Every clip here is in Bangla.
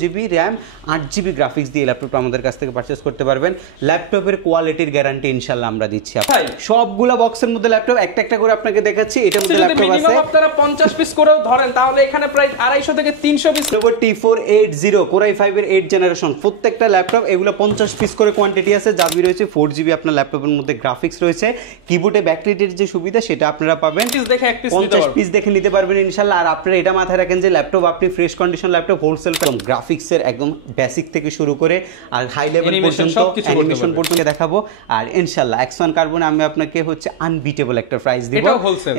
জিবি র্যাম 8 জিবি গ্রাফিক্স দিয়ে ল্যাপটপটা আমাদের কাছ থেকে পারচেজ করতে পারবেন। ল্যাপটপের কোয়ালিটির গ্যারান্টি ইনশাআল্লাহ আমরা দিচ্ছি। সবগুলা বক্সের মধ্যে ল্যাপটপ একটা একটা করে আপনাকে দেখাচ্ছি। এটার মধ্যে ল্যাপটপ আছে, মিনিমাম আপনারা 50 পিস করেও ধরেন তাহলে এখানে প্রায় 250 থেকে 300 piece. Lenovo T480 Core i5 এর 8 জেনারেশন প্রত্যেকটা ল্যাপটপ, এগুলো 50 পিস করে কোয়ান্টিটি আছে। জাবি রয়েছে 4 জিবি আপনার ল্যাপটপের মধ্যে গ্রাফিক্স রয়েছে, কিবোর্ডে ব্যাকলাইটের যে সুবিধা সেটা আপনারা পাবেন। 50 পিস দেখে নিতে পারবেন ইনশাআল্লাহ। আর আপনারা এটা মাথায় রাখেন যে ল্যাপটপ আপনি ফ্রেশ কন্ডিশন ল্যাপটপ হোলসেল গ্রাফিক্সের একদম বেসিক থেকে শুরু করে আর হাই লেভেল পর্যন্ত অ্যানিমেশন পর্যন্ত দেখাবো। আর ইনশাআল্লাহ X1 কার্বন আমি আপনাকে হচ্ছে আনবিটেবল একটা প্রাইস দিব।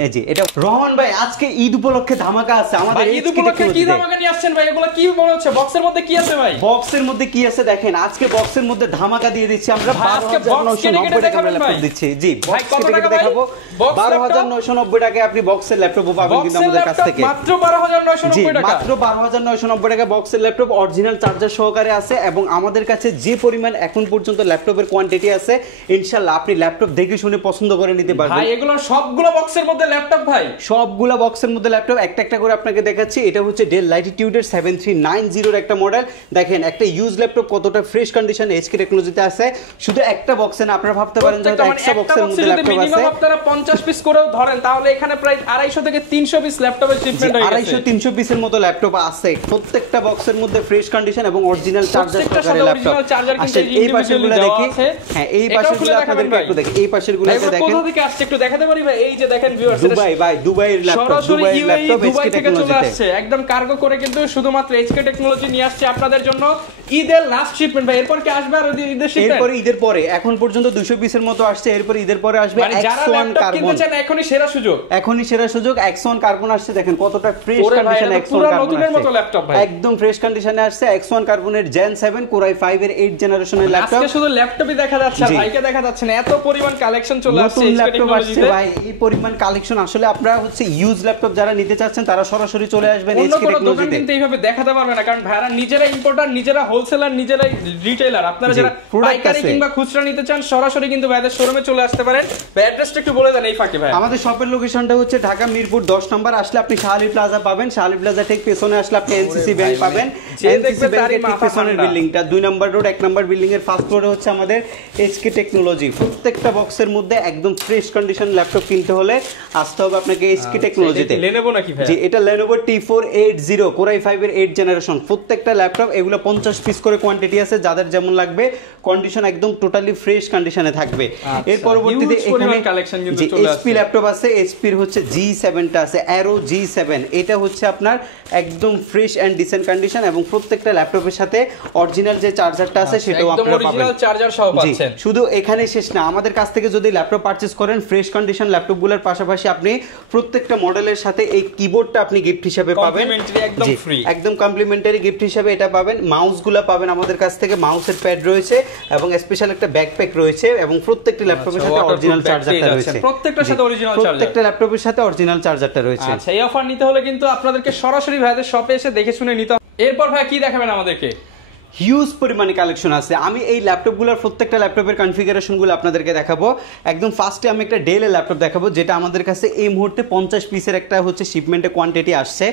এই যে এটা রহমান ভাই আজকে ঈদ উপলক্ষে ধামাকা আছে আমাদের। ঈদ উপলক্ষে কি ধামাকা নিয়ে আসছেন ভাই? এগুলো কি মনে হচ্ছে? বক্সের মধ্যে কি আছে ভাই? বক্সের মধ্যে কি আছে দেখেন, আজকে বক্সের মধ্যে ধামাকা দিয়ে দিচ্ছি আমরা। 12990 টাকা আমরা ল্যাপটপ দিচ্ছি। জি বক্স কেটে দেখাবো। 12990 টাকায় আপনি বক্সের ল্যাপটপ পাবেন কিন্তু আমাদের কাছ থেকে মাত্র 12990 টাকা। মাত্র 12990 টাকা বক্সের ল্যাপটপ অরিজিনাল চার্জার সহকারে আছে। এবং আমাদের কাছে যে পরিমাণ এখন পর্যন্ত ল্যাপটপের কোয়ান্টিটি আছে ইনশাআল্লাহ আপনি ল্যাপটপ দেখে শুনে পছন্দ করে নিতে পারবেন। ভাই এগুলো সবগুলো বক্সের মধ্যে ল্যাপটপ ভাই, সবগুলো বক্সের মধ্যে ল্যাপটপ একটা একটা করে আপনাকে দেখাচ্ছি। এটা হচ্ছে ডেল ল্যাটিটিউডের 7390 এর একটা মডেল। দেখেন একটা ইউজ ল্যাপটপ কতটা ফ্রেশ কন্ডিশনে এইচকে টেকনোলজিতে আছে। শুধু একটা বক্সে না, আপনারা ভাবতে পারেন যে একটা বক্সের মধ্যে ল্যাপটপ আছে। মিনিমাম আপনারা 50 পিস করেও ধরেন তাহলে এখানে প্রায় 250 থেকে 300 পিস ল্যাপটপের শিপমেন্ট হয়ে গেছে। 250-300 পিসের মতো ল্যাপটপ আছে প্রত্যেকটা বক্সের মধ্যে ফ্রেশ কন্ডিশন এবং অরিজিনাল চার্জার সহকারে ল্যাপটপ। আসলে এই পাশেরগুলো দেখি, হ্যাঁ এই পাশেরগুলো আপনাদেরকে একটু দেখি, এই পাশেরগুলোতে দেখেন কোথা থেকে আসছে একটু দেখাতে পারি ভাই? এই যে দেখেন ভিউয়ার্স, দুবাই ভাই, দুবাইয়ের ল্যাপটপ, দুবাইয়ের ল্যাপটপ দুবাই থেকে চলে আসছে একদম কার্গো করে, কিন্তু শুধুমাত্র এইচকে টেকনোলজি নিয়ে আসছে আপনাদের জন্য ঈদের লাস্ট শিপমেন্ট ভাই। এরপর কি আসবে আর ঈদের শিপমেন্ট? এরপর ঈদের পরে এখন পর্যন্ত 200 পিসের মতো আসছে। এরপর ঈদের পরে আসবে X1 কার্বন। এখনই সেরা সুযোগ, এখনই সেরা সুযোগ। X1 কার্বন আসছে, দেখেন কতটা ফ্রেশ কন্ডিশনে X1 কার্বন আসছে, একদম ফ্রেশ কন্ডিশনে আসছে। X1 কার্বনের Gen 7 Core i5 এর 8 জেনারেশনের ল্যাপটপ। আজকে শুধু ল্যাপটপই দেখা যাচ্ছে, ভাইকে দেখা যাচ্ছে না, এত পরিমাণ কালেকশন চলে আসছে এইচকে টেকনোলজিতে ভাই। এই পরিমাণ কালেকশন আসলে আপনারা হচ্ছে ইউজ ল্যাপটপ যারা নিতে চাচ্ছেন তারা সরাসরি চলে আসবেন এইচকে টেকনোলজিতে। কিন্তু এইভাবে দেখাতে পারবে না, কারণ ভাইরা নিজেরা ইম্পোর্টার, নিজেরা হোলসেলার, নিজেরা রিটেইলার। আপনারা যারা পাইকারি কিংবা খুচরা নিতে চান সরাসরি কিন্তু ভাইদের শোরুমে চলে আসতে পারেন। ভাই অ্যাড্রেসটা একটু বলে দেন এই ফাঁকে ভাই। আমাদের শপের লোকেশনটা হচ্ছে ঢাকা মিরপুর 10 নম্বর। আসলে আপনি শাহালি প্লাজা পাবেন, শাহালি প্লাজা ঠিক পেছনে আসলে আপনি এনসিসি ব্যাংক পাবেন। এনসিসি ব্যাংকের ঠিক পেছনের বিল্ডিংটা 2 নম্বর রোড 1 নম্বর বিল্ডিং এর ফার্স্ট ফ্লোরে হচ্ছে আমাদের এইচকে টেকনোলজি। প্রত্যেকটা বক্সের মধ্যে একদম ফ্রেশ কন্ডিশন ল্যাপটপ কিনতে হলে আসতে হবে আপনাকে এইচকে টেকনোলজিতে। Lenovo নাকি ভাই? জি এটা Lenovo T480 Core i5 এর 8 জেনারেশন প্রত্যেকটা ল্যাপটপ। এগুলো 50 পিস করে কোয়ান্টিটি আছে, যাদের যেমন লাগবে। কন্ডিশন একদম টোটালি ফ্রেশ কন্ডিশনে থাকবে। এর পরবর্তীতে এখানে কালেকশন কিন্তু চলে আসছে। HP ল্যাপটপ আছে, HP এর হচ্ছে G7 টা আছে, Aero G7। এটা হচ্ছে আপনার একদম ফ্রেশ এন্ড ডিসেন্ট কন্ডিশন এবং প্রত্যেকটা ল্যাপটপের সাথে অরিজিনাল যে চার্জারটা আছে সেটাও আপনারা পাবেন। অরিজিনাল চার্জার সহ পাচ্ছেন। শুধু এখানে শেষ না, আমাদের কাছ থেকে যদি ল্যাপটপ পারচেজ করেন ফ্রেশ কন্ডিশন ল্যাপটপগুলোর পাশাপাশি আপনি প্রত্যেকটা মডেলের সাথে এই কিবোর্ডটা আপনি গিফট হিসেবে পাবেন, একদম ফ্রি, একদম কমপ্লিমেন্টারি গিফট হিসেবে এটা পাবেন। মাউসগুলো পাবেন আমাদের কাছ থেকে, মাউসের প্যাড রয়েছে এবং স্পেশাল একটা ব্যাকপ্যাক রয়েছে এবং প্রত্যেকটা ল্যাপটপের সাথে অরিজিনাল চার্জারটা রয়েছে। প্রত্যেকটার সাথে অরিজিনাল চার্জার, প্রত্যেকটা ল্যাপটপের সাথে অরিজিনাল চার্জারটা রয়েছে। আচ্ছা এই অফার নিতে হলে কিন্তু আপনাদেরকে সরাসরি ভাইদের শপে এসে দেখে শুনে নিতে হবে। এরপর ভাই কি দেখাবেন আমাদেরকে? হিউজ পরিমাণে কালেকশন আছে। আমি এই ল্যাপটপগুলোর প্রত্যেকটা ল্যাপটপের কনফিগারেশনগুলো আপনাদেরকে দেখাবো। একদম ফার্স্টে আমি একটা ডেলের ল্যাপটপ দেখাবো, যেটা আমাদের কাছে এই মুহূর্তে 50 পিসের একটা হচ্ছে শিপমেন্টে কোয়ান্টিটি আসছে।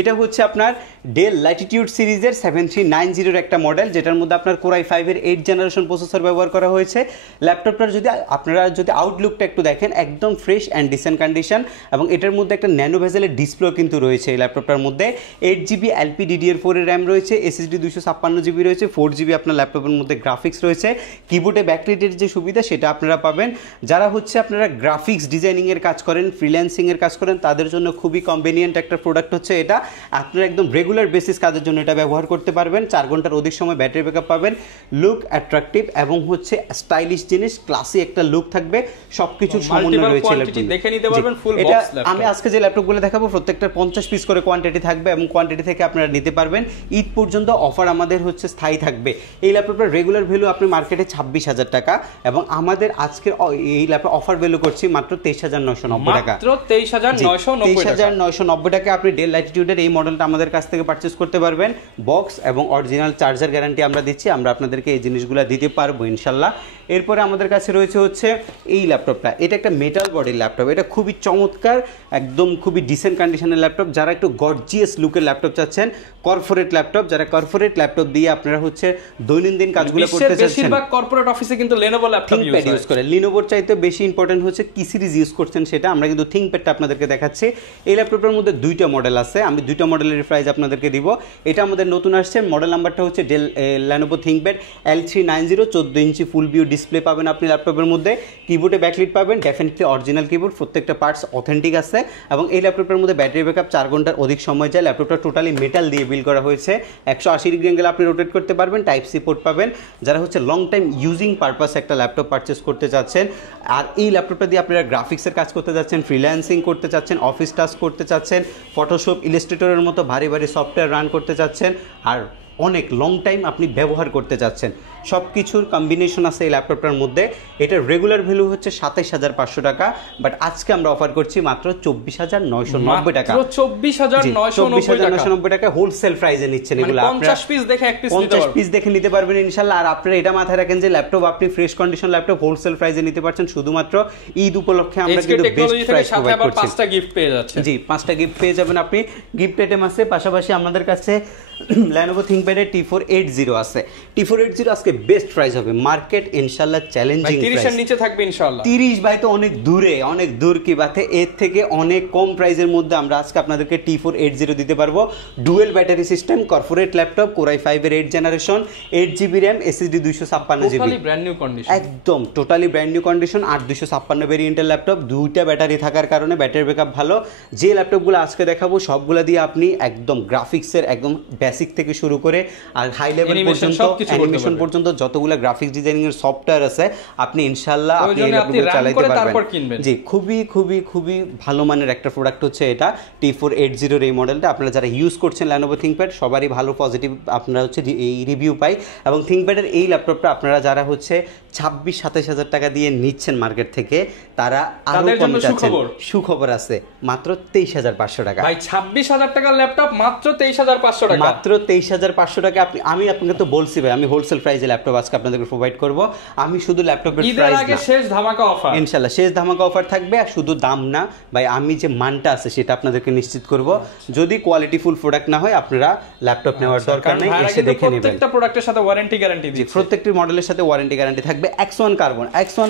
এটা হচ্ছে আপনার ডেল ল্যাটিটিউড সিরিজের 7390 এর একটা মডেল, যেটার মধ্যে আপনার Core i5 এর 8 জেনারেশন প্রসেসর ব্যবহার করা হয়েছে। ল্যাপটপটার যদি আপনারা আউটলুকটা একটু দেখেন, একদম ফ্রেশ অ্যান্ড ডিসেন্ট কন্ডিশন এবং এটার মধ্যে একটা ন্যানো ভেজেলের ডিসপ্লে কিন্তু রয়েছে এই ল্যাপটপটার মধ্যে। 8GB LPDDR4 এর র্যাম রয়েছে, SSD 256GB রয়েছে, 4GB আপনার ল্যাপটপের মধ্যে গ্রাফিক্স রয়েছে। কিবোর্ডে ব্যাকলাইটের যে সুবিধা সেটা আপনারা পাবেন। যারা হচ্ছে আপনারা গ্রাফিক্স ডিজাইনিং এর কাজ করেন, ফ্রিল্যান্সিং এর কাজ করেন, তাদের জন্য খুবই কনভেনিয়েন্ট একটা প্রোডাক্ট হচ্ছে এটা। আপনারা একদম রেগুলার বেসিস কাজের জন্য এটা ব্যবহার করতে পারবেন। 4 ঘন্টার অধিক সময় ব্যাটারি ব্যাকআপ পাবেন। লুক অ্যাট্রাকটিভ এবং হচ্ছে স্টাইলিশ জিনিস, ক্লাসি একটা লুক থাকবে, সবকিছু সমন্বয় রয়েছে। দেখে নিতে পারবেন ফুল বক্স ল্যাপটপ। আমি আজকে যে ল্যাপটপগুলো দেখাবো প্রত্যেকটা 50 পিস করে কোয়ান্টিটি থাকবে এবং কোয়ান্টিটি থেকে আপনারা নিতে পারবেন। ঈদ পর্যন্ত অফার আমাদের হচ্ছে স্থায়ী থাকবে। এই ল্যাপটপটার রেগুলার ভ্যালু আপনি মার্কেটে 26,000 টাকা, এবং আমাদের আজকের এই ল্যাপটপ অফার ভ্যালু করছি মাত্র 23,990 টাকা। মাত্র 23,990 টাকা আপনি ডেল ল্যাটিটিউডের এই মডেলটা আমাদের কাছ থেকে পারচেজ করতে পারবেন। বক্স এবং অরিজিনাল চার্জার গ্যারান্টি আমরা দিচ্ছি, আমরা আপনাদেরকে এই জিনিসগুলো দিতে পারবো ইনশাল্লাহ। এরপরে আমাদের কাছে রয়েছে হচ্ছে এই ল্যাপটপটা, এটা একটা মেটাল বডির ল্যাপটপ, এটা খুবই চমৎকার, একদম খুবই ডিসেন্ট কন্ডিশনের ল্যাপটপ। যারা একটু গর্জিয়াস লুকের ল্যাপটপ চাচ্ছেন, কর্পোরেট ল্যাপটপ, যারা কর্পোরেট ল্যাপটপ দিয়ে আপনারা হচ্ছে দৈনন্দিন কাজগুলো করতে চাচ্ছেন, বেশিরভাগ কর্পোরেট অফিসে কিন্তু Lenovo ল্যাপটপ ইউজ করে। লিনোভোর চাইতে বেশি ইম্পর্টেন্ট হচ্ছে কি সিরিজ ইউজ করছেন সেটা, আমরা কিন্তু থিংকপ্যাডটা আপনাদেরকে দেখাচ্ছি। এই ল্যাপটপের মধ্যে দুইটা মডেল আছে, আমি দুইটা মডেলের প্রাইস আপনাদেরকে দিব। এটা আমাদের নতুন আসছে, মডেল নাম্বারটা হচ্ছে Lenovo ThinkPad L390, 14 ইঞ্চি ফুল ভিউ ডিসপ্লে পাবেন আপনি ল্যাপটপের মধ্যে। কিবোর্ডে ব্যাকলিট পাবেন, ডেফিনেটলি অরিজিনাল কিবোর্ড, প্রত্যেকটা পার্টস অথেন্টিক আছে, এবং এই ল্যাপটপের মধ্যে ব্যাটারি ব্যাকআপ 4 ঘন্টার অধিক সময় যায়। ল্যাপটপটা টোটালি মেটাল দিয়ে বিল্ড করা হয়েছে, 180 ডিগ্রি অ্যাঙ্গেল আপনি রোটেট করতে পারবেন, টাইপ সি পোর্ট পাবেন। যারা হচ্ছে লং টাইম ইউজিং পারপাস একটা ল্যাপটপ পারচেস করতে চাচ্ছেন, আর এই ল্যাপটপটা দিয়ে আপনারা গ্রাফিক্সের কাজ করতে চাচ্ছেন, ফ্রিল্যান্সিং করতে চাচ্ছেন, অফিস টাস্ক করতে চাচ্ছেন, ফটোশপ, ইলাস্ট্রেটরের মতো ভারী ভারী সফটওয়্যার রান করতে চাচ্ছেন, আর অনেক লং টাইম আপনি ব্যবহার করতে চাচ্ছেন, সব কিছুর কম্বিনেশন আছে এই ল্যাপটপটার মধ্যে। এটার রেগুলার ভ্যালু হচ্ছে 27,500 টাকা, বাট আজকে আমরা অফার করছি মাত্র 24,990 টাকা। 24,990 টাকা হোলসেল প্রাইসে নিচ্ছেন এগুলো। 50 পিস দেখে এক পিস নিতে 50 পিস দেখে নিতে পারবেন ইনশাআল্লাহ। আর আপনারা এটা মাথায় রাখেন যে ল্যাপটপ আপনি ফ্রেশ কন্ডিশন ল্যাপটপ হোলসেল প্রাইসে নিতে পারছেন শুধুমাত্র ঈদ উপলক্ষে। আমরা কিন্তু বেস্ট প্রাইস প্রোভাইড করছি। 5টা গিফট পেয়ে যাচ্ছেন। জি, 5টা গিফট পেয়ে যাবেন আপনি। গিফট আইটেম আছে, পাশাপাশি আমাদের কাছে Lenovo ThinkPad T480 আছে। T480 আজকে বেস্ট প্রাইস হবে, মার্কেট ইনশাআল্লাহ চ্যালেঞ্জিং প্রাইস। 30 এর নিচে থাকবে ইনশাআল্লাহ। 30 ভাই তো অনেক দূরে, অনেক দূর কি বাতে, এর থেকে অনেক কম প্রাইসের মধ্যে আমরা আজকে আপনাদেরকে T480 দিতে পারবো। Dual battery system, corporate laptop, Core i5 এর 8 generation, 8GB RAM, SSD 256GB, totally brand new condition, একদম টোটালি ব্র্যান্ড নিউ কন্ডিশন। 8256 ভেরিয়েন্টের ল্যাপটপ, দুইটা ব্যাটারি থাকার কারণে ব্যাটারি ব্যাকআপ ভালো। যে ল্যাপটপগুলো আজকে দেখাবো সবগুলো দিয়ে আপনি একদম গ্রাফিক্সের একদম বেসিক থেকে শুরু করে আর হাই লেভেল পর্যন্ত, অ্যানিমেশন পর্যন্ত যতগুলো গ্রাফিক্স ডিজাইনিং এর সফটওয়্যার আছে আপনি ইনশাআল্লাহ আপনি এগুলো চালাতে পারবেন। জি, খুবই খুবই খুবই ভালো মানের একটা প্রোডাক্ট হচ্ছে এটা T480 এর এই মডেলটা। আপনারা যারা ইউজ করছেন Lenovo ThinkPad সবারই ভালো পজিটিভ আপনারা হচ্ছে এই রিভিউ পাই। এবং ThinkPad এর এই ল্যাপটপটা আপনারা যারা হচ্ছে 26-27 টাকা দিয়ে নিচ্ছেন মার্কেট থেকে, তারা আরো কমে যাচ্ছেন। সুখবর আছে, মাত্র 23,500 টাকা। ভাই 26,000 টাকার ল্যাপটপ মাত্র 23,500 টাকা, মাত্র 23,500 টাকা। আমি আপনাকে তো বলছি ভাই, আমি হোলসেল প্রাইসে ল্যাপটপ আজকে আপনাদেরকে প্রোভাইড করব। আমি শুধু ল্যাপটপের প্রাইস আগে শেষ ধামাকা অফার, ইনশাআল্লাহ শেষ ধামাকা অফার থাকবে। আর শুধু দাম না ভাই, আমি যে মানটা আছে সেটা আপনাদেরকে নিশ্চিত করব। যদি কোয়ালিটিফুল প্রোডাক্ট না হয় আপনারা ল্যাপটপ নেওয়ার দরকার নেই, এসে দেখে নেবেন। প্রত্যেকটা প্রোডাক্টের সাথে ওয়ারেন্টি গ্যারান্টি দিচ্ছে, প্রত্যেকটি মডেলের সাথে ওয়ারেন্টি গ্যারান্টি থাকবে। X1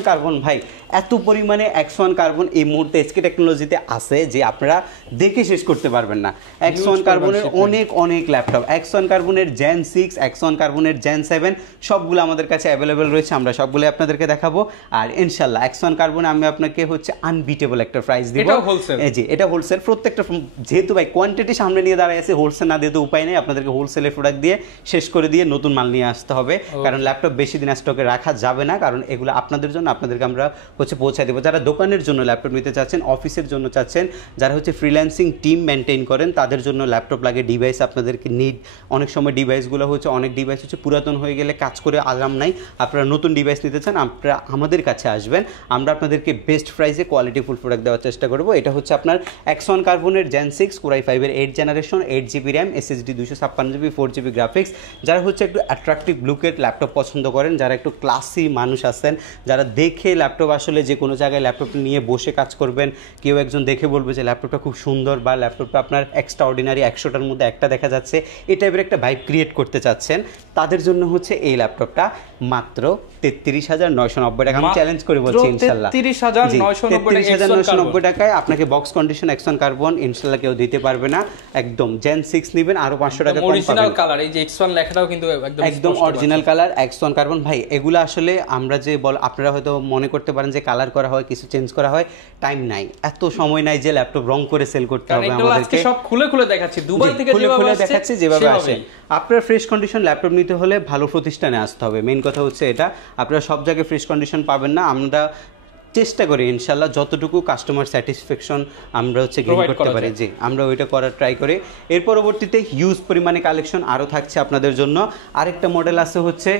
কার্বন ভাই, এত পরিমাণে X1 কার্বন এই মুহূর্তে SK টেকনোলজিতে আছে যে আপনারা দেখে শেষ করতে পারবেন না। X1 কার্বনের অনেক অনেক ল্যাপটপ, X1 কার্বনের Gen 6, X1 কার্বনের Gen 7 সবগুলো আমাদের কাছে অ্যাভেলেবেল রয়েছে, আমরা সবগুলো আপনাদেরকে দেখাবো। আর ইনশাআল্লাহ X1 কার্বনে আমি আপনাকে হচ্ছে আনবিটেবল একটা প্রাইস দিব। এটা হোলসেল, জি এটা হোলসেল। প্রত্যেকটা যেহেতু ভাই কোয়ান্টিটি সামনে নিয়ে দাঁড়ায় আছে, হোলসেল না দিয়ে তো উপায় নেই, আপনাদেরকে হোলসেলের প্রোডাক্ট দিয়ে শেষ করে দিয়ে নতুন মাল নিয়ে আসতে হবে। কারণ ল্যাপটপ বেশি দিন স্টকে রাখা যাবে না, কারণ এগুলো আপনাদের জন্য, আপনাদেরকে আমরা হচ্ছে পৌঁছায় দেবো। যারা দোকানের জন্য ল্যাপটপ নিতে চাচ্ছেন, অফিসের জন্য চাচ্ছেন, যারা হচ্ছে ফ্রিল্যান্সিং টিম মেনটেন করেন, তাদের জন্য ল্যাপটপ লাগে, ডিভাইস আপনাদেরকে নিড। অনেক সময় ডিভাইসগুলো হচ্ছে, অনেক ডিভাইস হচ্ছে পুরাতন হয়ে গেলে কাজ করে আরাম নাই, আপনারা নতুন ডিভাইস নিতে চান, আপনারা আমাদের কাছে আসবেন, আমরা আপনাদেরকে বেস্ট প্রাইসে কোয়ালিটিফুল প্রোডাক্ট দেওয়ার চেষ্টা করবো। এটা হচ্ছে আপনার X1 কার্বনের Gen 6, Core i5 এর 8 generation, 8GB RAM, SSD 256GB, 4GB graphics. যারা হচ্ছে একটু অ্যাট্রাকটিভ লুকের ল্যাপটপ পছন্দ করেন, যারা একটু ক্লাসি মানুষ আছেন, যারা দেখে ল্যাপটপ আসলে যে কোনো জায়গায় ল্যাপটপ নিয়ে বসে কাজ করবেন, কেউ একজন দেখে বলবে যে ল্যাপটপটা খুব সুন্দর, বা ল্যাপটপটা আপনার এক্সট্রা অর্ডিনারি 100টার মধ্যে একটা দেখা যাচ্ছে, এই টাইপের একটা ভাইব ক্রিয়েট করতে চাচ্ছেন, তাদের জন্য হচ্ছে এই ল্যাপটপটা মাত্র 33,990 টাকা। আমি চ্যালেঞ্জ করে বলছি ইনশাআল্লাহ 33,990 টাকায় আপনাকে বক্স কন্ডিশন X1 কার্বন ইনশাআল্লাহ কেউ দিতে পারবে না। একদম Gen 6 নেবেন, আরো 500 টাকা কম পাবেন। অরিজিনাল কালার, এই যে X1 লেখাটাও কিন্তু একদম অরিজিনাল কালার X1 কার্বন। ভাই এগুলো আসলে আমরা যে আপনারা হয়তো মনে করতে পারেন যে কালার করা হয়, কিছু চেঞ্জ করা হয়, টাইম নাই, এত সময় নাই যে ল্যাপটপ রং করে সেল করতে হবে আমাদেরকে। সব খুলে খুলে দেখাচ্ছি, দুবাই থেকে যেভাবে দেখাচ্ছি যেভাবে আসে। আপনার ফ্রেশ কন্ডিশন ল্যাপটপ নিতে হলে ভালো প্রতিষ্ঠানে আসতে হবে, মেইন কথা হচ্ছে এটা। আপনারা সব জায়গায় ফ্রেশ কন্ডিশন পাবেন না, আমরা চেষ্টা করি ইনশাল্লাহ যতটুকু কাস্টমার স্যাটিসফ্যাকশন আমরা হচ্ছে গেইন Provide করতে করা পারি, যায়। জি আমরা ওইটা করার ট্রাই করি। এর পরবর্তীতে হিউজ পরিমাণে কালেকশন আরও থাকছে আপনাদের জন্য। আরেকটা মডেল আছে হচ্ছে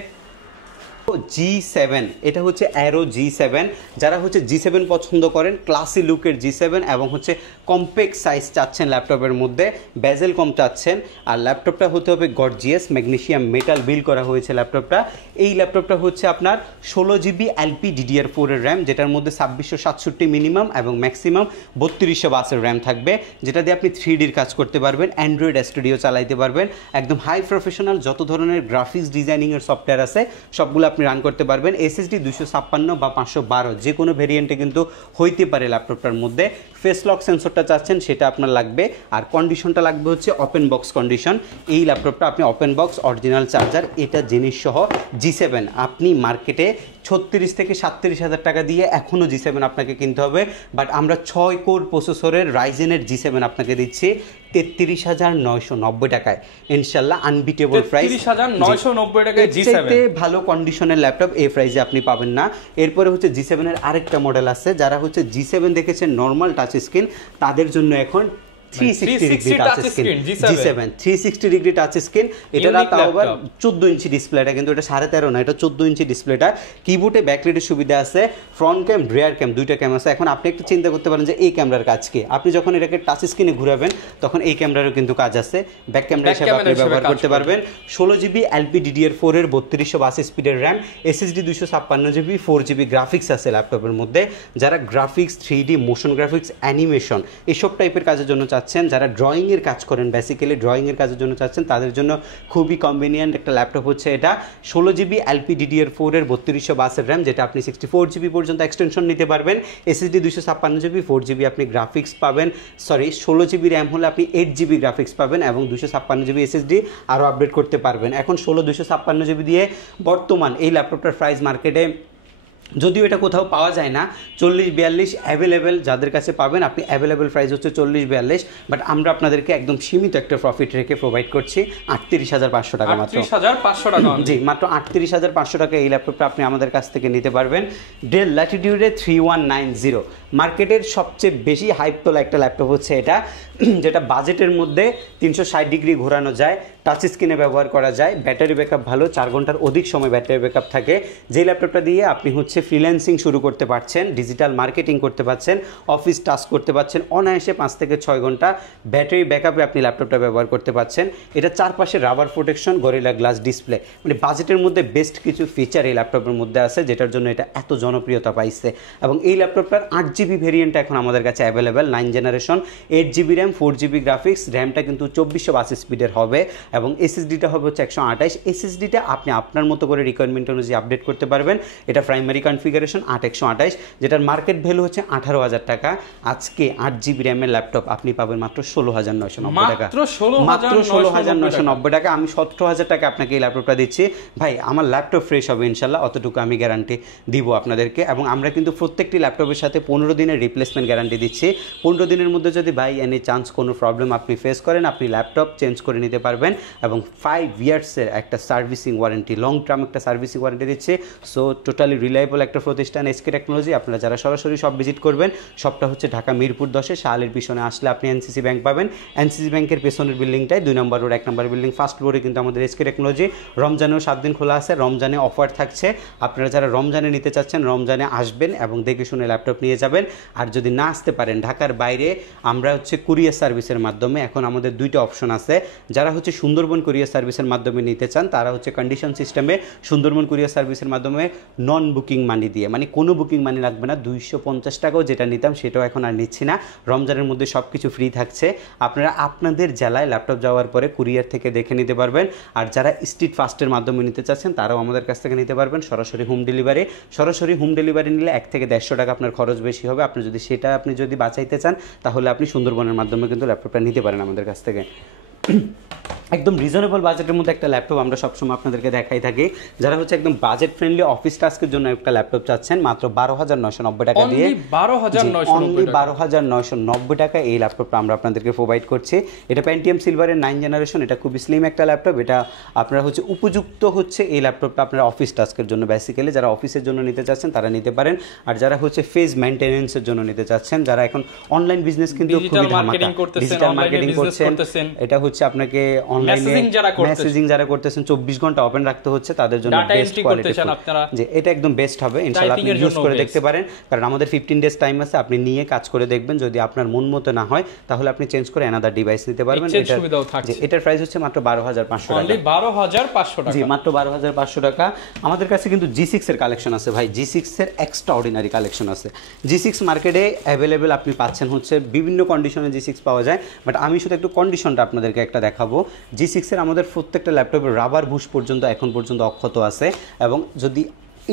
G7, এটা হচ্ছে অ্যারো G7। যারা হচ্ছে G7 পছন্দ করেন, ক্লাসি লুকের G7 এবং হচ্ছে কম্প্যাক্ট সাইজ চাচ্ছেন ল্যাপটপের মধ্যে, বেজেল কম চাচ্ছেন, আর ল্যাপটপটা হতে হবে গর্জিয়াস ম্যাগনেসিয়াম মেটাল বিল করা হয়েছে ল্যাপটপটা। এই ল্যাপটপটা হচ্ছে আপনার 16GB LPDDR4 এর র্যাম, যেটার মধ্যে 2667 মিনিমাম এবং ম্যাক্সিমাম 3200 র্যাম থাকবে, যেটা দিয়ে আপনি 3Dর কাজ করতে পারবেন, অ্যান্ড্রয়েড স্টুডিও চালাইতে পারবেন, একদম হাই প্রফেশনাল যত ধরনের গ্রাফিক্স ডিজাইনিংয়ের সফটওয়্যার আছে সবগুলো আপনি রান করতে পারবেন। SSD 256 বা 512 যে কোনো ভেরিয়েন্টে কিন্তু হইতে পারে ল্যাপটপটার মধ্যে। ফেস লক সেন্সরটা চাচ্ছেন সেটা আপনার লাগবে, আর কন্ডিশনটা লাগবে হচ্ছে ওপেন বক্স কন্ডিশন। এই ল্যাপটপটা আপনি ওপেন বক্স অরিজিনাল চার্জার এটা জিনিস সহ G7 আপনি মার্কেটে 36 থেকে 37 হাজার টাকা দিয়ে এখনও G7 আপনাকে কিনতে হবে, বাট আমরা 6 কোর প্রসেসরের রাইজেনের G7 আপনাকে দিচ্ছি 33,990 টাকায়, ইনশাল্লাহ আনবিটেবল প্রাইস। 33,990 টাকায় G7 ভালো কন্ডিশনের ল্যাপটপ এই প্রাইসে আপনি পাবেন না। এরপরে হচ্ছে G7 এর আরেকটা মডেল আছে, যারা হচ্ছে G7 দেখেছেন নর্মাল টাচ স্ক্রিন, তাদের জন্য এখন 360 degree touch screen G7 360 degree touch screen. এটা তাও আবার 14 ইঞ্চি ডিসপ্লেটা, কিন্তু এটা 13.5 না, এটা 14 ইঞ্চি ডিসপ্লেটা। কিবোর্ডে ব্যাকলাইটের সুবিধা আছে, ফ্রন্ট ক্যাম রিয়ার ক্যাম দুইটা ক্যাম আছে। এখন আপনি একটু চিন্তা করতে পারেন যে এই ক্যামেরার কাজ কি, আপনি যখন এটাকে টাচ স্ক্রিনে ঘুরাবেন তখন এই ক্যামেরারও কিন্তু কাজ আছে, ব্যাক ক্যামেরা হিসেবে আপনি ব্যবহার করতে পারবেন। 16GB LPDDR4 এর 3282 স্পিডের RAM, SSD 256GB, 4GB graphics আছে ল্যাপটপের মধ্যে। যারা graphics 3D motion graphics animation এসব টাইপের কাজের জন্য চাচ্ছেন, যারা ড্রয়িংয়ের কাজ করেন বেসিক্যালি ড্রয়িংয়ের কাজের জন্য চাচ্ছেন, তাদের জন্য খুবই কনভিনিয়েন্ট একটা ল্যাপটপ হচ্ছে এটা। 16GB LPDDR4 এর 3282 র্যাম, যেটা আপনি 64GB পর্যন্ত এক্সটেনশন নিতে পারবেন। SSD 256GB, 4GB আপনি গ্রাফিক্স পাবেন, 16GB র্যাম হলে আপনি 8GB গ্রাফিক্স পাবেন এবং 256GB SSD আরও আপডেট করতে পারবেন। এখন 256GB দিয়ে বর্তমান এই ল্যাপটপটার প্রাইস মার্কেটে যদিও এটা কোথাও পাওয়া যায় না, 40-42 অ্যাভেলেবেল যাদের কাছে পাবেন আপনি, অ্যাভেলেবেল প্রাইস হচ্ছে 40-42, বাট আমরা আপনাদেরকে একদম সীমিত একটা প্রফিট রেখে প্রোভাইড করছি 38,500 টাকা মাত্র। 38,500 টাকা, জি মাত্র 38,500 টাকা এই ল্যাপটপটা আপনি আমাদের কাছ থেকে নিতে পারবেন। ডেল ল্যাটিটিউডে 3190 মার্কেটের সবচেয়ে বেশি হাইপ তোলা একটা ল্যাপটপ হচ্ছে এটা, যেটা বাজেটের মধ্যে 360 ডিগ্রি ঘোরানো যায়, টাচ স্ক্রিনে ব্যবহার করা যায়, ব্যাটারি ব্যাকআপ ভালো, 4 ঘন্টার অধিক সময় ব্যাটারি ব্যাকআপ থাকে। যে ল্যাপটপটা দিয়ে আপনি হচ্ছে ফ্রিল্যান্সিং শুরু করতে পারছেন, ডিজিটাল মার্কেটিং করতে পারছেন, অফিস টাস্ক করতে পারছেন অনায়াসে 5 থেকে 6 ঘন্টা ব্যাটারি ব্যাকআপে আপনি ল্যাপটপটা ব্যবহার করতে পারছেন। এটা চারপাশে rubber protection, gorilla glass display, মানে বাজেটের মধ্যে বেস্ট কিছু ফিচার এই ল্যাপটপের মধ্যে আছে, যেটার জন্য এটা এত জনপ্রিয়তা পাইছে। এবং এই ল্যাপটপটার 8GB ভেরিয়েন্ট এখন আমাদের কাছে available, 9 generation, 8GB RAM, 4GB graphics, র্যামটা কিন্তু 2482 স্পিডের হবে এবং SSDটা হবে হচ্ছে 128। SSDটা আপনি আপনার মতো করে রিকোয়ারমেন্ট অনুযায়ী আপডেট করতে পারবেন। এটা প্রাইমারি কনফিগারেশন 8128, যেটার মার্কেট ভ্যালু হচ্ছে 18,000 টাকা। আজকে 8GB র্যামের ল্যাপটপ আপনি পাবেন মাত্র 16,990 টাকা, মাত্র 16,990 টাকা। আমি 17,000 টাকা আপনাকে এই ল্যাপটপটা দিচ্ছি ভাই, আমার ল্যাপটপ ফ্রেশ হবে ইনশাল্লাহ, অতটুকু আমি গ্যারান্টি দিব আপনাদেরকে। এবং আমরা কিন্তু প্রত্যেকটি ল্যাপটপের সাথে 15 দিনের রিপ্লেসমেন্ট গ্যারান্টি দিচ্ছি। 15 দিনের মধ্যে যদি বাই এনি চান্স কোনো প্রবলেম আপনি ফেস করেন, আপনি ল্যাপটপ চেঞ্জ করে নিতে পারবেন এবং 5 ইয়ার্সের একটা সার্ভিসিং ওয়ারেন্টি, লং টার্ম একটা সার্ভিসিং ওয়ারেন্টি দিচ্ছে। সো টোটালি রিলায়েবল একটা প্রতিষ্ঠান SK টেকনোলজি। আপনারা যারা সরাসরি সব ভিজিট করবেন, সবটা হচ্ছে ঢাকা মিরপুর 10-এ, শাহালির পিছনে আসলে আপনি NCC ব্যাংক পাবেন। NCC ব্যাংকের পেছনের বিল্ডিংটায় 2 নম্বর রোড 1 নম্বর বিল্ডিং ফার্স্ট ফ্লোরে কিন্তু আমাদের SK টেকনোলজি। রমজানেও 7 দিন খোলা আছে, রমজানে অফার থাকছে। আপনারা যারা রমজানে নিতে চাচ্ছেন রমজানে আসবেন এবং দেখে শুনে ল্যাপটপ নিয়ে যাবেন। আর যদি না আসতে পারেন ঢাকার বাইরে, আমরা হচ্ছে কুরিয়ার সার্ভিসের মাধ্যমে, এখন আমাদের 2টা অপশন আছে। যারা হচ্ছে সুন্দরবন কুরিয়ার সার্ভিসের মাধ্যমে নিতে চান তারা হচ্ছে কন্ডিশন সিস্টেমে সুন্দরবন কুরিয়ার সার্ভিসের মাধ্যমে নন বুকিং মানি দিয়ে, মানে কোনো বুকিং মানি লাগবে না, 250 টাকাও যেটা নিতাম সেটাও এখন আর নিচ্ছি না। রমজানের মধ্যে সব কিছু ফ্রি থাকছে। আপনারা আপনাদের জেলায় ল্যাপটপ যাওয়ার পরে কুরিয়ার থেকে দেখে নিতে পারবেন। আর যারা স্ট্রিট ফাস্টের মাধ্যমে নিতে চাচ্ছেন তারাও আমাদের কাছ থেকে নিতে পারবেন সরাসরি হোম ডেলিভারি। সরাসরি হোম ডেলিভারি নিলে 1 থেকে 150 টাকা আপনার খরচ বেশি হবে। আপনি যদি বাঁচাইতে চান তাহলে আপনি সুন্দরবনের মাধ্যমে কিন্তু ল্যাপটপটা নিতে পারেন আমাদের কাছ থেকে। একদম রিজনেবল বাজেটের মধ্যে একটা ল্যাপটপ আমরা সবসময় আপনাদেরকে দেখাই থাকি। যারা হচ্ছে একদম বাজেট ফ্রেন্ডলি অফিস টাস্কের জন্য একটা ল্যাপটপ চাচ্ছেন মাত্র 12,990 টাকা দিয়ে, অনলি 12,990 টাকা এই ল্যাপটপটা আমরা আপনাদেরকে প্রোভাইড করছি। এটা পেন্টিয়াম সিলভারের 9 জেনারেশন, এটা খুবই স্লিম একটা ল্যাপটপ। এটা আপনারা হচ্ছে উপযুক্ত হচ্ছে এই ল্যাপটপটা আপনারা অফিস টাস্কের জন্য, বেসিক্যালি যারা অফিসের জন্য নিতে চাচ্ছেন তারা নিতে পারেন। আর যারা হচ্ছে ফেজ মেইনটেনেন্সের জন্য নিতে চাচ্ছেন, যারা এখন অনলাইন বিজনেস কিন্তু খুবই ধামাকা ডিজিটাল মার্কেটিং করছেন, এটা হচ্ছে আপনাকে অনলাইনে মেসেজিং যারা করতেছেন 24 ঘন্টা ওপেন রাখতে হচ্ছে, তাদের জন্য বেস্ট কোয়ালিটি যে এটা একদম বেস্ট হবে ইনশাআল্লাহ। আপনি ইউজ করে দেখতে পারেন, কারণ আমাদের 15 ডেজ টাইম আছে, আপনি নিয়ে কাজ করে দেখবেন। যদি আপনার মন মতো না হয় তাহলে আপনি চেঞ্জ করে অ্যানাদার ডিভাইস নিতে পারবেন। এটার প্রাইস হচ্ছে মাত্র 12,500 টাকা, অনলি 12,500 টাকা। জি, মাত্র 12,500 টাকা। আমাদের কাছে কিন্তু G6 এর কালেকশন আছে ভাই, G6 এর এক্সট্রা অর্ডিনারি কালেকশন আছে। G6 মার্কেটে অ্যাভেলেবেল আপনি পাচ্ছেন হচ্ছে বিভিন্ন কন্ডিশনে G6 পাওয়া যায়, বাট আমি শুধু একটু কন্ডিশনটা আপনাদেরকে একটা দেখাবো। G6 এর আমাদের প্রত্যেকটা ল্যাপটপের রাবার বুশ পর্যন্ত এখন পর্যন্ত অক্ষত আছে। এবং যদি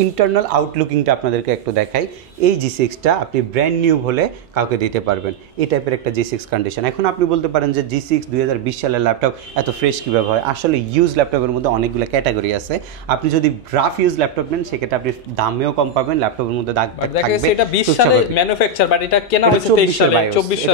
ইন্টারনাল আউটলুকিংটা আপনাদেরকে একটু দেখাই, এই G6টা আপনি ব্র্যান্ড নিউ হলে কাউকে দিতে পারবেন, এই টাইপের একটা G6 কন্ডিশন। এখন আপনি বলতে পারেন যে G6 2020 সালের ল্যাপটপ এত ফ্রেশ কীভাবে হয়? আসলে ইউজ ল্যাপটপের মধ্যে অনেকগুলো ক্যাটাগরি আছে। আপনি যদি রাফ ইউজ ল্যাপটপ নেন সেক্ষেত্রে আপনি দামেও কম পাবেন, ল্যাপটপের মধ্যে দাগ থাকবে। এটা 20 সালে ম্যানুফ্যাকচার, বাট এটা কেনা হয়েছে 23 সালে,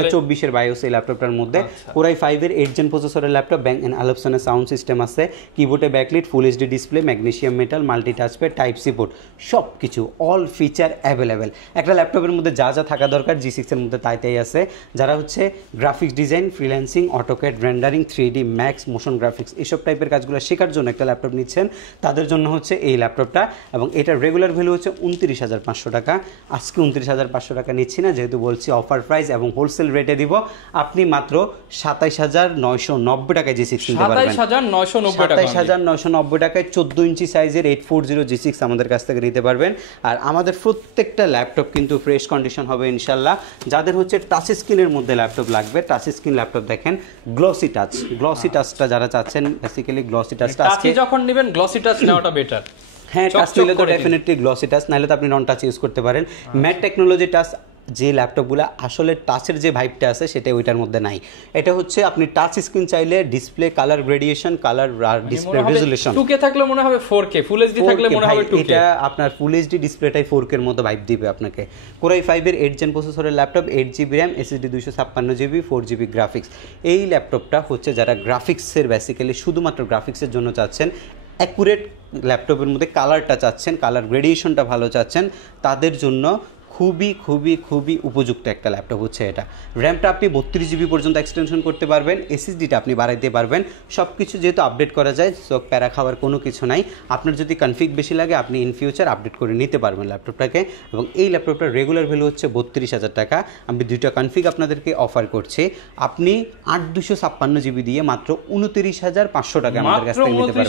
24 এর বায়োস এই ল্যাপটপটার মধ্যে। Core i5 এর 8 জেন প্রসেসরের ল্যাপটপ, Bang & Olufsen এর সাউন্ড সিস্টেম আছে, কিবোর্ডে backlit, full HD display, magnesium metal, multi touchpad, type C port, সব কিছু অল ফিচার অ্যাভেলেবেল। একটা ল্যাপটপের মধ্যে যা যা থাকা দরকার G6 এর মধ্যে তাই আছে। যারা হচ্ছে graphics design, freelancing, AutoCAD, rendering, 3D max, motion graphics এসব টাইপের কাজগুলো শেখার জন্য একটা ল্যাপটপ নিচ্ছেন, তাদের জন্য হচ্ছে এই ল্যাপটপটা। এবং এটার রেগুলার ভ্যালু হচ্ছে 29,500 টাকা। আজকে 29,500 টাকা নিচ্ছি না, যেহেতু বলছি অফার প্রাইস এবং হোলসেল রেটে দিব। আপনি মাত্র 27,990 টাকায় G6 নিতে পারবেন। 27,990 টাকায় 14 ইঞ্চি সাইজের 840 G6 আমাদের কাছ থেকে নিতে পারবেন। আর আমাদের প্রত্যেকটা ল্যাপটপ কিন্তু ফ্রেশ কন্ডিশন হবে ইনশাল্লাহ। যাদের হচ্ছে টাচ স্ক্রিনের মধ্যে ল্যাপটপ লাগবে, টাচ স্ক্রিন ল্যাপটপ দেখেন, গ্লসি টাচটা যারা চাচ্ছেন, বেসিক্যালি গ্লসি টাচটা আজকে যখন নেবেন গ্লসি টাচ নেওয়াটা বেটার। হ্যাঁ, টাচ নিলে তো ডেফিনেটলি গ্লসি টাচ, নাহলে তো আপনি নন টাচ ইউজ করতে পারেন। ম্যাট টেকনোলজি টাচ যে ল্যাপটপগুলো আসলে টাচের যে ভাইবটা আছে সেটা ওইটার মধ্যে নাই। এটা হচ্ছে আপনি টাচ স্ক্রিন চাইলে ডিসপ্লে কালার গ্রেডিয়েশন, কালার আর ডিসপ্লে রেজোলিউশন 2K থাকলে মনে হবে 4K, ফুল এইচডি থাকলে মনে হবে 2K। এটা আপনার ফুল এইচডি ডিসপ্লেটাই 4K এর মতো ভাইব দিবে আপনাকে। Core i5 এর 8 জেন প্রসেসরের laptop, 8GB RAM, SSD 256GB, 4GB graphics. এই ল্যাপটপটা হচ্ছে যারা গ্রাফিক্সের বেসিক্যালি শুধুমাত্র গ্রাফিক্সের জন্য চাচ্ছেন, অ্যাকুরেট ল্যাপটপের মধ্যে কালারটা চাচ্ছেন, কালার গ্রেডিয়েশনটা ভালো চাচ্ছেন, তাদের জন্য খুবই খুবই খুবই উপযুক্ত একটা ল্যাপটপ হচ্ছে এটা। র্যামটা আপনি 32GB পর্যন্ত এক্সটেনশন করতে পারবেন, SSDটা আপনি বাড়াইতে পারবেন, সব কিছু যেহেতু আপডেট করা যায়, সো প্যারা খাওয়ার কোনো কিছু নাই। আপনার যদি কনফিগ বেশি লাগে আপনি ইন ফিউচার আপডেট করে নিতে পারবেন ল্যাপটপটাকে। এবং এই ল্যাপটপটার রেগুলার ভ্যালু হচ্ছে 32,000 টাকা। আমি দুইটা কনফিগ আপনাদেরকে অফার করছি, আপনি 8/256GB দিয়ে মাত্র 29,500 টাকা আমাদের কাছ থেকে নিতে পারবেন।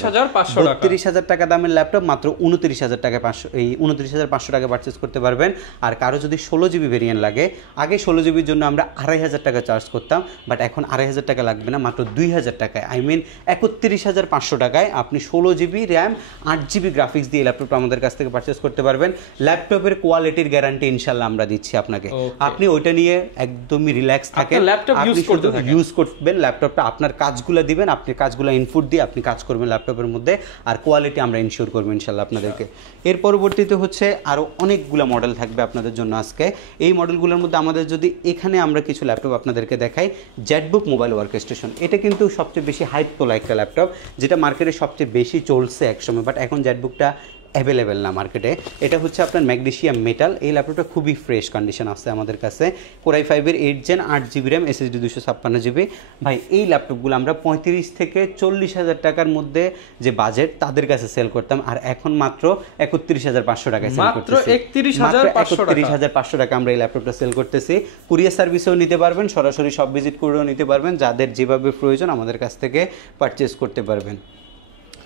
32,000 টাকা দামের ল্যাপটপ মাত্র 29,000 টাকা, এই 29,500 টাকা পারচেস করতে পারবেন। আর কারো যদি 16GB ভেরিয়েন্ট লাগে, আগে 16GBর জন্য আমরা 2,500 টাকা চার্জ করতাম, বাট এখন 2,500 টাকা লাগবে না, মাত্র 2,000 টাকায়, 31,500 টাকায় আপনি 16GB র্যাম, 8GB গ্রাফিক্স দিয়ে ল্যাপটপটা আমাদের কাছ থেকে পারচেস করতে পারবেন। ল্যাপটপের কোয়ালিটির গ্যারান্টি ইনশাল্লাহ আমরা দিচ্ছি আপনাকে। আপনি ওইটা নিয়ে একদমই রিল্যাক্স থাকেন, ইউজ করবেন ল্যাপটপটা, আপনার কাজগুলো দিবেন, আপনি কাজগুলো ইনপুট দিয়ে আপনি কাজ করবেন ল্যাপটপের মধ্যে, আর কোয়ালিটি আমরা ইনশিওর করবো ইনশাল্লাহ আপনাদেরকে। এর পরবর্তীতে হচ্ছে আরও অনেকগুলো মডেল থাকবে আপনাদের জন্য আজকে। এই মডেলগুলোর মধ্যে আমাদের যদি এখানে আমরা কিছু ল্যাপটপ আপনাদেরকে দেখাই, জেটবুক মোবাইল ওয়ার্কস্টেশন, এটা কিন্তু সবচেয়ে বেশি হাইপ তোলা একটা ল্যাপটপ, যেটা মার্কেটে সবচেয়ে বেশি চলছে একসময়, বাট এখন জেটবুকটা অ্যাভেলেবেল না মার্কেটে। এটা হচ্ছে আপনার ম্যাগনেসিয়াম মেটাল, এই ল্যাপটপটা খুবই ফ্রেশ কন্ডিশন আছে আমাদের কাছে। Core i5 এর 8 gen, 8GB RAM, SSD 256GB। ভাই এই ল্যাপটপগুলো আমরা 35 থেকে 40,000 টাকার মধ্যে যে বাজেট তাদের কাছে সেল করতাম, আর এখন মাত্র 31,500 টাকায় সেল করতেছি। 31,500 টাকা আমরা এই ল্যাপটপটা সেল করতেছি। কুরিয়ার সার্ভিসেও নিতে পারবেন, সরাসরি সব ভিজিট করেও নিতে পারবেন, যাদের যেভাবে প্রয়োজন আমাদের কাছ থেকে পারচেস করতে পারবেন।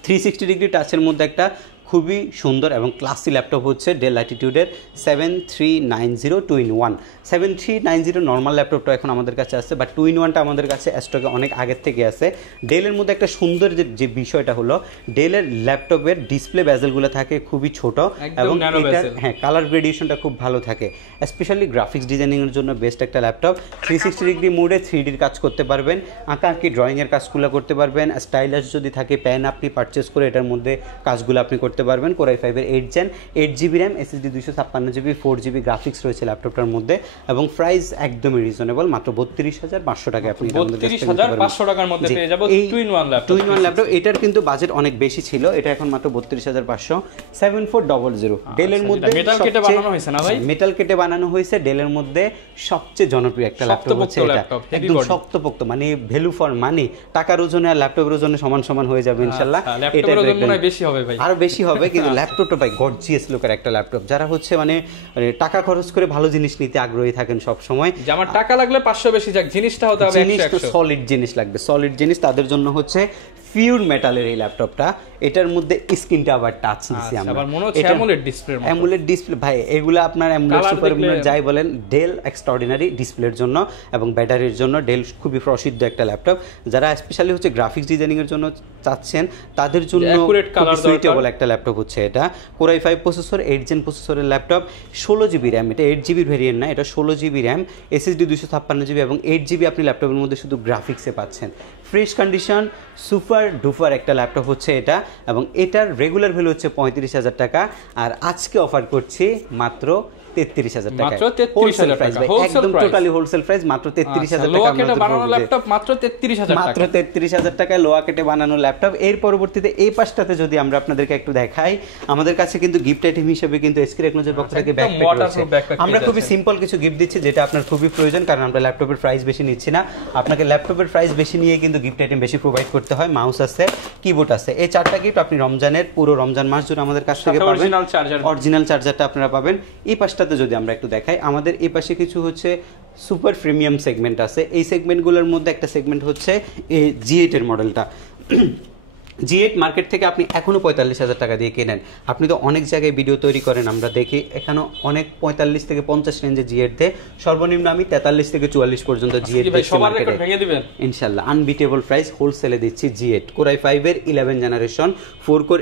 360 ডিগ্রি টাচের মধ্যে একটা খুবই সুন্দর এবং ক্লাসি ল্যাপটপ হচ্ছে ডেল ল্যাটিটিউডের 7390 2-in-1। 7390 নর্মাল ল্যাপটপটা এখন আমাদের কাছে আছে, বাট 2-in-1টা আমাদের কাছে স্টকে অনেক আগের থেকে আছে। ডেলের মধ্যে একটা সুন্দর যে বিষয়টা হলো, ডেলের ল্যাপটপের ডিসপ্লে বেজেলগুলো থাকে খুবই ছোট এবং এটার কালার গ্রেডিয়েশনটা খুব ভালো থাকে। স্পেশালি গ্রাফিক্স ডিজাইনিংয়ের জন্য বেস্ট একটা ল্যাপটপ। 360 ডিগ্রি মোডে 3Dর কাজ করতে পারবেন, আঁকাআঁকি ড্রয়িংয়ের কাজগুলো করতে পারবেন। স্টাইলাস যদি থাকে পেন আপনি পারচেস করে এটার মধ্যে কাজগুলো আপনি করতে পারবেন। Core i5-এর 8 Gen 8GB RAM, SSD 256GB, 4GB graphics রয়েছে ল্যাপটপটার মধ্যে এবং প্রাইস একদমই রিজনেবল, মাত্র 32,500 টাকায় আপনি 32,500 টাকার মধ্যে পেয়ে যাব 2-in-1 ল্যাপটপ। 2-in-1 ল্যাপটপ, এটার কিন্তু বাজেট অনেক বেশি ছিল, এটা এখন মাত্র 32,500। 7400 ডেলের মধ্যে মেটাল কেটে বানানো হয়েছে না ভাই? মেটাল কেটে বানানো হয়েছে। ডেলের মধ্যে সবচেয়ে জনপ্রিয় একটা ল্যাপটপ হচ্ছে এটা, একদম শক্তপোক্ত, মানে ভ্যালু ফর মানি, টাকার ওজনে আর ল্যাপটপের ওজনে সমান সমান হয়ে যাবে ইনশাআল্লাহ। এটা মনে হয় বেশি হবে ভাই, আরো বেশি হবে, কিন্তু ল্যাপটপটা ভাই গর্জিয়াস লুকের একটা ল্যাপটপ। যারা হচ্ছে মানে টাকা খরচ করে ভালো জিনিস নিতে আগ্রহী থাকেন সব সময়, যে আমার টাকা লাগলে 500 বেশি যাক, জিনিসটা হতে হবে 100। সলিড জিনিস লাগবে, সলিড জিনিস, তাদের জন্য হচ্ছে পিওর মেটালের এই ল্যাপটপটা। এটার মধ্যে স্ক্রিনটা আবার টাচ দিছি আমরা, আবার মনে হচ্ছে অ্যামোলেড ডিসপ্লের মতো। অ্যামোলেড ডিসপ্লে ভাই, এগুলো আপনার অ্যামোলেড সুপার অ্যামোলেড যাই বলেন, ডেল এক্সট্রাঅর্ডিনারি ডিসপ্লের জন্য এবং ব্যাটারির জন্য ডেল খুবই প্রসিদ্ধ একটা ল্যাপটপ। যারা স্পেশালি হচ্ছে গ্রাফিক্স ডিজাইনিং এর জন্য চাচ্ছেন তাদের জন্য সুইটেবল একটা ল্যাপটপ হচ্ছে এটা। Core i5 প্রসেসর, 8 Gen প্রসেসরের ল্যাপটপ, 16GB RAM, এটা 8GB ভেরিয়েন্ট না, এটা 16GB RAM, SSD 256GB এবং 8GB আপনি ল্যাপটপের মধ্যে শুধু গ্রাফিক্সে পাচ্ছেন। ফ্রেশ কন্ডিশন সুপার ডুপার একটা ল্যাপটপ হচ্ছে এটা, এবং এটার রেগুলার ভ্যালু হচ্ছে 35,000 টাকা, আর আজকে অফার করছি মাত্র 33,000 টাকা, হোলসেল প্রাইস ভাই, একদম টোটালি হোলসেল প্রাইস, মাত্র 33,000 টাকা। লোয়াকেটে বানানো ল্যাপটপ মাত্র 33,000 টাকা, মাত্র 33,000 টাকায় লোয়াকেটে বানানো ল্যাপটপ। এর পরবর্তীতে এই পাশটাতে যদি আমরা আপনাদেরকে একটু দেখাই, আমাদের কাছে কিন্তু গিফট আইটেম হিসেবে কিন্তু এসকে টেকনোলজির পক্ষ থেকে ব্যাকপ্যাক রয়েছে। আমরা খুবই সিম্পল কিছু গিফট দিচ্ছি যেটা আপনার খুবই প্রয়োজন, কারণ আমরা ল্যাপটপের প্রাইস বেশি নিচ্ছি না। আপনাকে ল্যাপটপের প্রাইস বেশি নিয়ে কিন্তু গিফট আইটেম বেশি প্রোভাইড করতে হয়। মাউস আছে, কিবোর্ড আছে, এই 4টা গিফট আপনি রমজানের পুরো রমজান মাস জুড়ে আমাদের কাছ থেকে পাবেন। অরিজিনাল চার্জারটা আপনারা পাবেন। এই পাশটাতে যদি আমরা একটু দেখাই, আমাদের এই পাশে কিছু হচ্ছে সুপার প্রিমিয়াম সেগমেন্ট আছে। এই সেগমেন্টগুলোর মধ্যে একটা সেগমেন্ট হচ্ছে এই G8 এর মডেলটা। G8 মার্কেট থেকে আপনি এখনও 45,000 টাকা দিয়ে কেনেন। আপনি তো অনেক জায়গায় ভিডিও তৈরি করেন, আমরা দেখি এখানেও অনেক 45 থেকে 50 রেঞ্জে G8 দেয়। সর্বনিম্ন আমি 43 থেকে 44 পর্যন্ত G8 দিচ্ছি মার্কেটে ইনশাল্লাহ। আনবিটেবল প্রাইস হোলসেলে দিচ্ছি G8 Core i5-এর 11 generation 4 core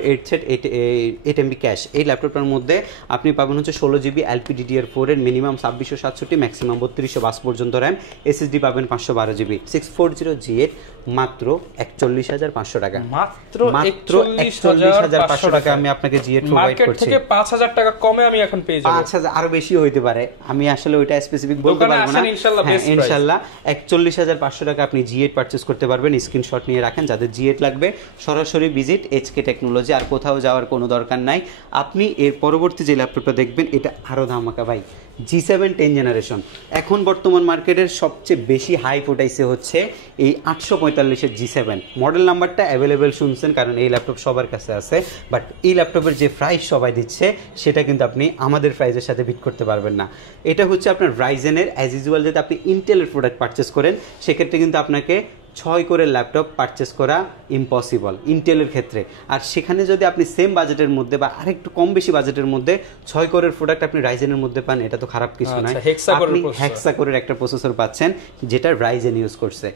8MB cash. এই ল্যাপটপটার মধ্যে আপনি পাবেন হচ্ছে 16GB LPDDR4 এর মিনিমাম 2667, ম্যাক্সিমাম 3222 পর্যন্ত র্যাম, SSD পাবেন 512GB। 640 G8 মাত্র 41,500 টাকা, মাত্র 41,500 টাকা আমি আপনাকে G8 প্রোভাইড করছি। মার্কেট থেকে 5,000 টাকা কমে আমি এখন পেয়ে যাব। 5,000 আরো বেশি হইতে পারে, আমি আসলে ওইটা স্পেসিফিক বলতে পারবো না। ইনশাআল্লাহ 41,500 টাকা আপনি G8 পারচেজ করতে পারবেন। স্ক্রিনশট নিয়ে রাখেন, যাদের G8 লাগবে সরাসরি ভিজিট HK টেকনোলজি, আর কোথাও যাওয়ার কোনো দরকার নাই। আপনি এর পরবর্তী যে ল্যাপটপটা দেখবেন এটা আরো ধামাকা ভাই, G7 10 জেনারেশন। এখন বর্তমান মার্কেটের সবচেয়ে বেশি হাইপ উঠাইছে হচ্ছে এই 845-এর G7 মডেল নাম্বারটা অ্যাভেলেবেল শুনছেন, কারণ এই ল্যাপটপ সবার কাছে আছে, বাট এই ল্যাপটপের যে প্রাইস সবাই দিচ্ছে সেটা কিন্তু আপনি আমাদের প্রাইসের সাথে বিট করতে পারবেন না। এটা হচ্ছে আপনার রাইজেনের অ্যাজ ইউজুয়াল, যদি আপনি ইন্টেলের প্রোডাক্ট পারচেস করেন সেক্ষেত্রে কিন্তু আপনাকে 6 কোরের ল্যাপটপ পারচেস করা ইম্পসিবল ইন্টেলের ক্ষেত্রে। আর সেখানে যদি আপনি সেম বাজেটের মধ্যে বা আরেকটু কম বেশি বাজেটের মধ্যে 6 কোরের প্রোডাক্ট আপনি রাইজেনের মধ্যে পান, এটা তো খারাপ কিছু নয়। আপনি হেক্সা কোরের একটা প্রসেসর পাচ্ছেন যেটা রাইজেন ইউজ করছে,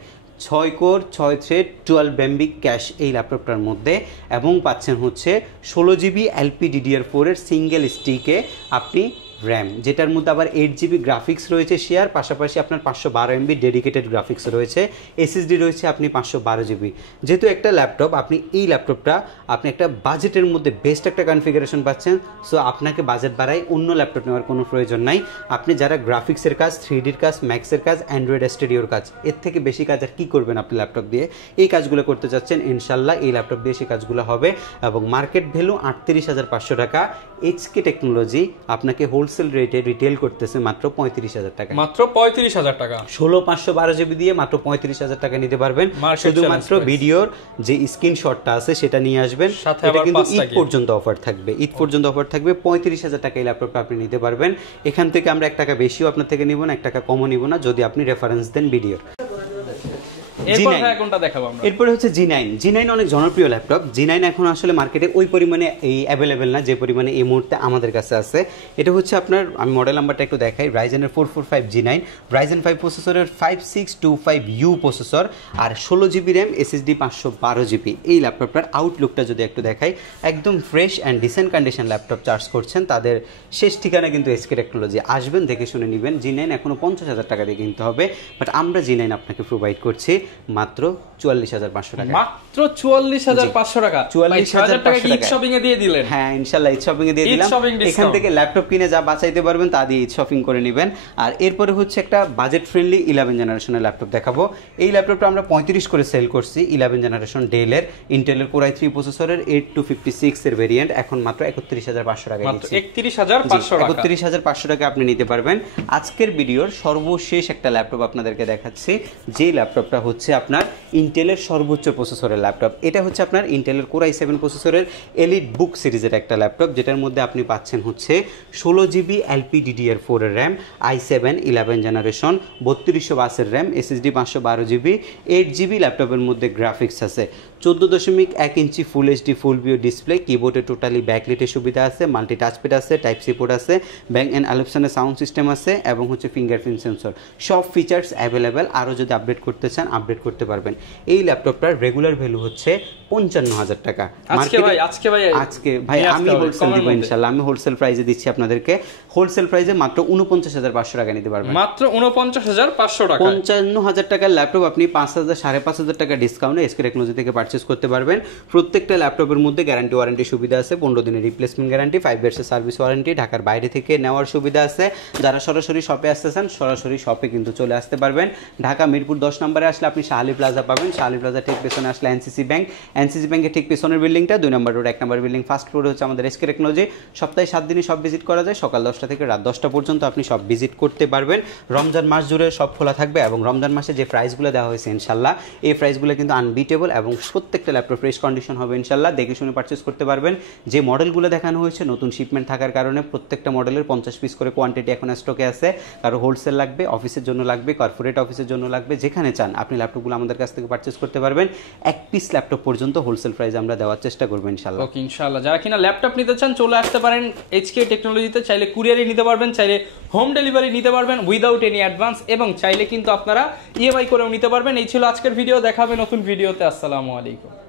6 কোর 6 থ্রেড 12MB ক্যাশ এই ল্যাপটপটার মধ্যে, এবং পাচ্ছেন হচ্ছে 16GB LPDDR4 এর সিঙ্গেল স্টিকে আপনি র্যাম, যেটার মধ্যে আবার 8GB গ্রাফিক্স রয়েছে শেয়ার, পাশাপাশি আপনার 512MB ডেডিকেটেড গ্রাফিক্স রয়েছে, SSD রয়েছে আপনি 512GB। যেহেতু একটা ল্যাপটপ, আপনি এই ল্যাপটপটা আপনি একটা বাজেটের মধ্যে বেস্ট একটা কনফিগারেশন পাচ্ছেন। সো আপনাকে বাজেট বাড়াই অন্য ল্যাপটপ নেওয়ার কোনো প্রয়োজন নাই। আপনি যারা গ্রাফিক্সের কাজ, 3Dর কাজ, ম্যাক্সের কাজ, অ্যান্ড্রয়েড স্টুডিওর কাজ, এর থেকে বেশি কাজ আর কী করবেন আপনি ল্যাপটপ দিয়ে, এই কাজগুলো করতে চাচ্ছেন, ইনশাল্লাহ এই ল্যাপটপ দিয়ে সেই কাজগুলো হবে। এবং মার্কেট ভ্যালু 38,500 টাকা। HK টেকনোলজি আপনাকে হোলসেল রেটে রিটেল করতেছে মাত্র 35,000 টাকা, মাত্র 35,000 টাকা। 16,512GB দিয়ে মাত্র 35,000 টাকা নিতে পারবেন। শুধুমাত্র ভিডিওর যে স্ক্রিনশটটা আছে সেটা নিয়ে আসবেন। এটা কিন্তু ঈদ পর্যন্ত অফার থাকবে, ঈদ পর্যন্ত অফার থাকবে। 35,000 টাকা এই ল্যাপটপটা আপনি নিতে পারবেন। এখান থেকে আমরা 1 টাকা বেশিও আপনার থেকে নিব না, 1 টাকা কমও নিব না যদি আপনি রেফারেন্স দেন ভিডিও। এরপর ভাই কোনটা দেখাবো আমরা? এরপরে হচ্ছে G9 অনেক জনপ্রিয় ল্যাপটপ। G9 এখন আসলে মার্কেটে ওই পরিমাণে এই অ্যাভেলেবেল না যে পরিমাণে এই মুহূর্তে আমাদের কাছে আছে। এটা হচ্ছে আপনার, আমি মডেল নাম্বারটা একটু দেখাই, রাইজেনের 445 G9, রাইজেন 5 প্রসেসরের 5625U প্রসেসর, আর 16GB র্যাম, SSD 512GB। এই ল্যাপটপটার আউটলুকটা যদি একটু দেখাই, একদম fresh and dissent condition laptop charge করছেন, তাদের শেষ ঠিকানা কিন্তু SK টেকনোলজি। আসবেন, দেখে শুনে নেবেন। G9 এখনো 50,000 টাকা দিয়ে কিনতে হবে, বাট আমরা G9 আপনাকে প্রোভাইড করছি মাত্র 44,500 টাকা। মাত্র 44,500 টাকা। 44,500 টাকা ঈদ শপিং এ দিয়ে দিলেন। হ্যাঁ, ইনশাআল্লাহ ঈদ শপিং এ দিয়ে দিলাম। এখান থেকে ল্যাপটপ কিনে যা বাঁচাইতে পারবেন তা দিয়ে ঈদ শপিং করে নেবেন। আর এরপরে হচ্ছে একটা বাজেট ফ্রেন্ডলি 11 জেনারেশনের ল্যাপটপ দেখাবো। এই ল্যাপটপটা আমরা 35 করে সেল করছি, 11 জেনারেশন ডেলের ইন্টেলের Core i3 প্রসেসরের 8256 এর ভেরিয়েন্ট, এখন মাত্র 31,500 টাকা দিচ্ছি। 31,500 টাকা আপনি নিতে পারবেন। আজকের ভিডিওর সর্বশেষ একটা ল্যাপটপ আপনাদেরকে দেখাচ্ছি, যে ল্যাপটপটা হচ্ছে আপনার ইন্টেলের সর্বোচ্চ প্রসেসরের ল্যাপটপ। এটা হচ্ছে আপনার ইন্টেলের Core i7 প্রসেসরের এলিট বুক সিরিজের একটা ল্যাপটপ, যেটার মধ্যে আপনি পাচ্ছেন হচ্ছে 16GB LPDDR4 এর র্যাম, i7 11 জেনারেশন, 3200 এর র্যাম, SSD 512GB, 8GB ল্যাপটপের মধ্যে গ্রাফিক্স আছে, 14.1 inch full HD full view display, কিবোর্ডে টোটালি ব্যাকলাইটের সুবিধা আছে, মাল্টি টাচপ্যাড আছে, টাইপ সি পোর্ট আছে, ব্যাং অ্যান্ড অ্যালপসনের সাউন্ড সিস্টেম আছে, এবং হচ্ছে ফিঙ্গারপ্রিন্ট সেন্সর। সব ফিচার্স অ্যাভেলেবেল। আরও যদি আপডেট করতে চান আপডেট করতে পারবেন। এই ল্যাপটপটার রেগুলার ভ্যালু হচ্ছে 55,000 টাকা। আজকে ভাই আমি হোলসেল দিব ইনশাআল্লাহ। আমি হোলসেল প্রাইসে দিচ্ছি আপনাদেরকে। হোলসেল প্রাইসে মাত্র 49,500 টাকা নিতে পারবেন। মাত্র 49,500 টাকা। 55,000 টাকার ল্যাপটপ আপনি 5,000 5,500 টাকা ডিসকাউন্টে SK টেকনোলজি থেকে পারচেজ করতে পারবেন। প্রত্যেকটা ল্যাপটপের মধ্যে গ্যারান্টি ওয়ারেন্টি সুবিধা আছে, 15 দিনের রিপ্লেসমেন্ট গ্যারান্টি, 5 ইয়ার্সের সার্ভিস ওয়ারেন্টি, ঢাকার বাইরে থেকে নেওয়ার সুবিধা আছে। যারা সরাসরি শপে আসতেছেন সরাসরি শপে কিন্তু চলে আসতে পারবেন। ঢাকা মিরপুর 10 নম্বরে আসলে আপনি শাহালি প্লাজা পাবেন। শাহালি প্লাজা ঠিক পেছনে আসলে এনসিসি ব্যাংকের ঠিক পেছনের বিল্ডিংটা, 2 নম্বর রোড 1 নম্বর বিল্ডিং, ফার্স্ট ফ্লোরে হচ্ছে আমাদের SK টেকনোলজি। সপ্তাহে 7 দিনই সব ভিজিট করা যায়, সকাল 10টা থেকে রাত 10টা পর্যন্ত আপনি সব ভিজিট করতে পারবেন। রমজান মাস জুড়ে সব খোলা থাকবে, এবং রমজান মাসে যে প্রাইসগুলো দেওয়া হয়েছে ইনশাল্লাহ এই প্রাইসগুলো কিন্তু আনবিটেবল, এবং প্রত্যেকটা ল্যাপটপ ফ্রেশ কন্ডিশন হবে ইনশাল্লাহ। দেখে শুনে পারচেজ করতে পারবেন। যে মডেলগুলো দেখানো হয়েছে নতুন শিপমেন্ট থাকার কারণে প্রত্যেকটা মডেলের 50 পিস করে কোয়ান্টিটি এখন স্টকে আছে। কারো হোলসেল লাগবে, অফিসের জন্য লাগবে, কর্পোরেট অফিসের জন্য লাগবে, যেখানে চান আপনি ল্যাপটপগুলো আমাদের কাছ থেকে পারচেজ করতে পারবেন। 1 পিস ল্যাপটপ পর্যন্ত হোলসেল প্রাইস আমরা দেওয়ার চেষ্টা করবো ইনশাল্লাহ। ওকে, ইনশাআল্লাহ। যারা কিনা ল্যাপটপ নিতে চান চলে আসতে পারেন SK টেকনোলজিতে। চাইলে কুরিয়ারে নিতে পারবেন, চাইলে হোম ডেলিভারি নিতে পারবেন উইদাউট এনি অ্যাডভান্স, এবং চাইলে কিন্তু আপনারা EMI করেও নিতে পারবেন। এই ছিল আজকের ভিডিও। দেখা হবে নতুন ভিডিওতে। আসসালামু আলাইকুম।